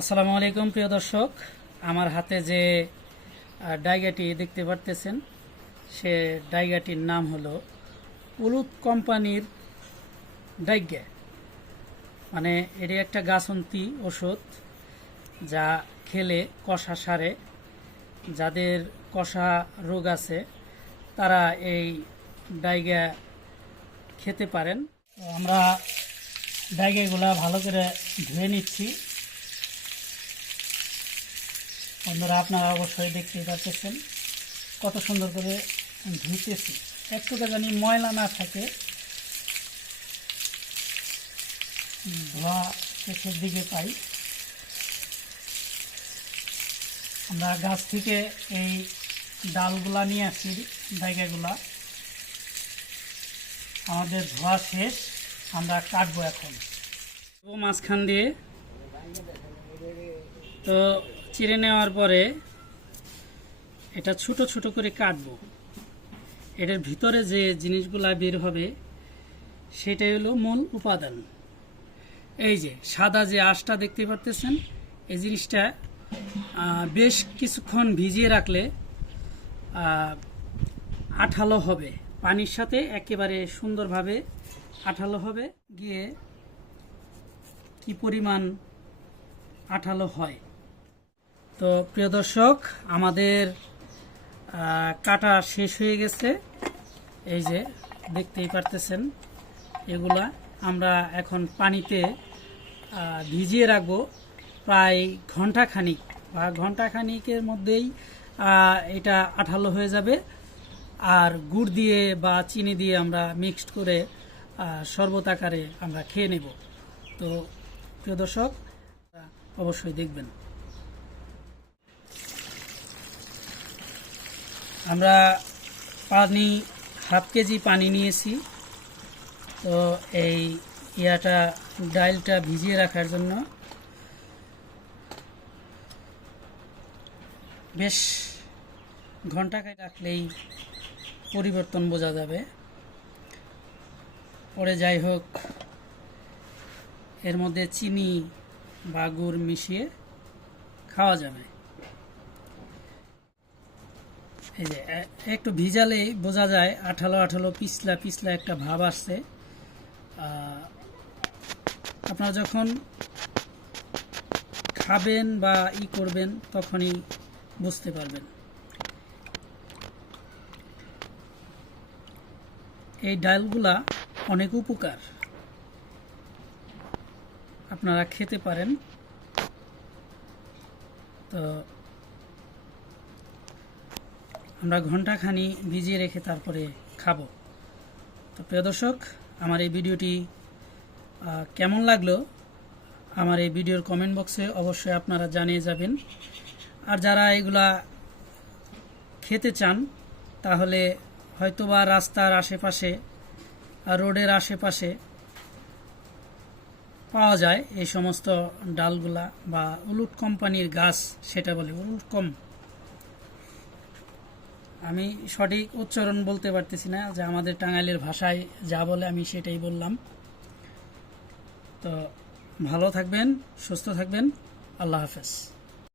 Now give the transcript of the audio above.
আসসালামু আলাইকুম, প্রিয় দর্শক। আমার হাতে যে ডাইগাটি দেখতে পারতেছেন, সে ডাইগাটির নাম হলো উলুত কোম্পানির ডাইগা। মানে এটি একটা গাছন্তি ওষুধ যা খেলে কষা সারে। যাদের কষা রোগ আছে, তারা এই ডাইগা খেতে পারেন। আমরা ডাইগাগুলা ভালো করে ধুয়ে নিচ্ছি। বন্ধুরা, আপনারা অবশ্যই দেখতেই পাচ্ছেন কত সুন্দর করে ধুইতেছি। একটু জানি ময়লা না থাকে। ধোয়া শেষের দিকে পাই। আমরা গাছ থেকে এই ডালগুলা নিয়ে আসি, জায়গাগুলা। আমাদের ধোয়া শেষ, আমরা কাটবো এখন। মাঝখান দিয়ে তো চিড়ে নেওয়ার পরে এটা ছোট ছোট করে কাটবো। এটার ভিতরে যে জিনিসগুলা বের হবে, সেটাই হলো মূল উপাদান। এই যে সাদা যে আঁশটা দেখতে পারতেছেন, এই জিনিসটা বেশ কিছুক্ষণ ভিজিয়ে রাখলে আঠালো হবে। পানির সাথে একেবারে সুন্দরভাবে আঠালো হবে, গিয়ে কি পরিমাণ আঠালো হয়। তো প্রিয় দর্শক, আমাদের কাটা শেষ হয়ে গেছে। এই যে, দেখতেই পারতেছেন, এগুলা আমরা এখন পানিতে ভিজিয়ে রাখব প্রায় ঘণ্টা খানিক বা ঘণ্টা খানিকের মধ্যেই এটা আঠালো হয়ে যাবে। আর গুড় দিয়ে বা চিনি দিয়ে আমরা মিক্সড করে শরবত আকারে আমরা খেয়ে নেব। তো প্রিয় দর্শক, অবশ্যই দেখবেন। আমরা পানি, হাফ কেজি পানি নিয়েছি। তো এই ইয়াটা, ডাইলটা ভিজিয়ে রাখার জন্য। বেশ ঘন্টাখানেক রাখলেই পরিবর্তন বোঝা যাবে। পরে যাই হোক, এর মধ্যে চিনি বা গুড় মিশিয়ে খাওয়া যাবে। এই যে একটু ভিজালেই বোঝা যায়, আঠালো আঠালো পিছলা পিছলা একটা ভাব আসছে। আপনারা যখন খাবেন বা ই করবেন, তখনই বুঝতে পারবেন। এই ডালগুলা অনেক উপকার। আপনারা খেতে পারেন। তো আমরা ঘন্টাখানি ভিজিয়ে রেখে তারপরে খাব। তো প্রিয় দর্শক, আমার এই ভিডিওটি কেমন লাগল? আমার এই ভিডিওর কমেন্ট বক্সে অবশ্যই আপনারা জানিয়ে যাবেন। আর যারা এগুলা খেতে চান, তাহলে হয়তোবা রাস্তার আশেপাশে রোডের আশেপাশে পাওয়া যায় এই সমস্ত ডালগুলা বা উলুট কোম্পানির গাছ, সেটা বলে উলুট কম আমি সঠিক উচ্চারণ বলতে পারতেছি না, যে আমাদের টাঙ্গাইলের ভাষায় যা বলে আমি সেটাই বললাম। তো ভালো থাকবেন, সুস্থ থাকবেন, আল্লাহ হাফেজ।